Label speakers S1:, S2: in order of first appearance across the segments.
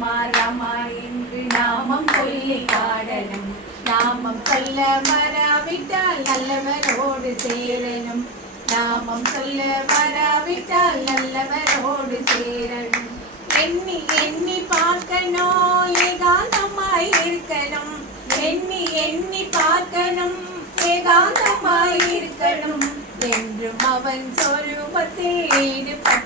S1: ராமா ராமா என்று நாமம் சொல்லி பாடணும் நாமம் சொல்ல மறாவிட்டால் நல்லவரோடு சேரணும் நாமம் சொல்ல மறாவிட்டால் நல்லவரோடு சேரணும் எண்ணி எண்ணி பார்க்கணும் ஏகாந்தமாய் இருக்கணும். எண்ணி எண்ணி பார்க்கணும் ஏகாந்தமாய் இருக்கணும். என்றும் அவன் சொரூபத்தில்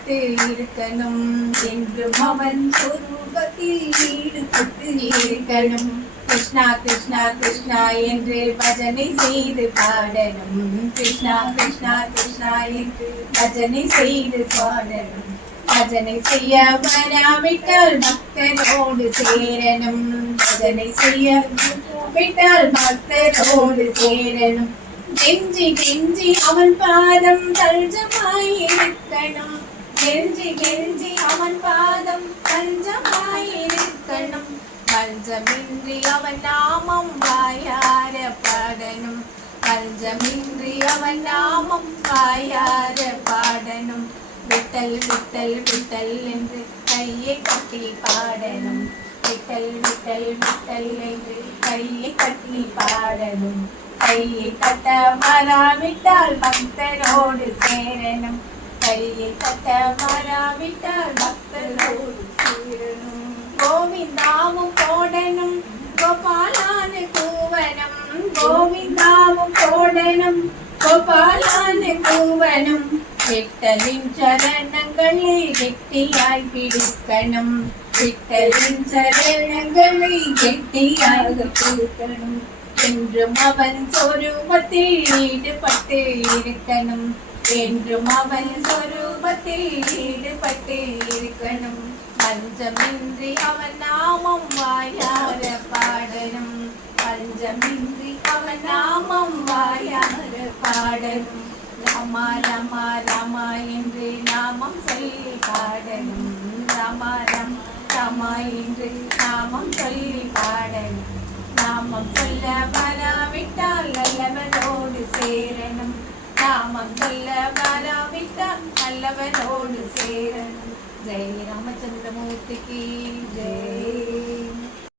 S1: ஈடுபட்டு இருக்கணும் என்றும் அவன் சொரூபத்தில் ஈடுபட்டு இருக்கணும். கிருஷ்ணா கிருஷ்ணா கிருஷ்ணா என்று பஜனை செய்து பாடணும். கிருஷ்ணா கிருஷ்ணா கிருஷ்ணா என்று பஜனை செய்து பாடணும். பஜனை செய்ய வராவிட்டால் பக்தரோடு சேரணும். பஜனை செய்ய விட்டால் பக்தரோடு சேரணும். கெஞ்சி கெஞ்சி அவன் பாதம் தஞ்சமாயிருக்கணும். கெஞ்சி கெஞ்சி அவன் பாதம் பஞ்சமாயிருக்கணும். பஞ்சமின்றி அவன் நாமம் வாயார பாடணும் பஞ்சமின்றி அவன் நாமம் வாயார பாடணும் விட்டல் விட்டல் விட்டல் என்று கையை கட்டி பாடணும். விட்டல் விட்டல் விட்டல் என்று கையை கட்டி பாடணும். கையை கட்ட மறாவிட்டால் பக்தரோடு சேரணும். கையை கட்ட மறாவிட்டால் பக்தரோடு சேரணும் கோவிந்தாவும் போடணும் கோபாலான கூவனம் கோவிந்தாவும் போடணும் கோபாலான கூவனம் விட்டலின் சரணங்களை கெட்டியாய் பிடிக்கணும் விட்டலின் சரணங்களை கெட்டியாக பிடிக்கணும் என்றும் அவன் சொரூபத்தில் ஈடுபட்டு இருக்கணும் என்றும் அவன் சொரூபத்தில் ஈடுபட்டு இருக்கணும் பஞ்சமின்றி அவன் நாமம் வாயார பாடணும். பஞ்சமின்றி அவன் நாமம் வாயார பாடணும். ராமா ராமா ராமா என்று நாமம் சொல்லி பாடணும். ராமா ராம் ராமா என்று நாமம் சொல்லி பாடணும். நாமம் சொல்ல வராவிட்டால் நாமம் சொல்ல வராவிட்டால் நல்லவனோடு சேரணும் ஜெய் ராமச்சந்திரமூர்த்திக்கு ஜெய்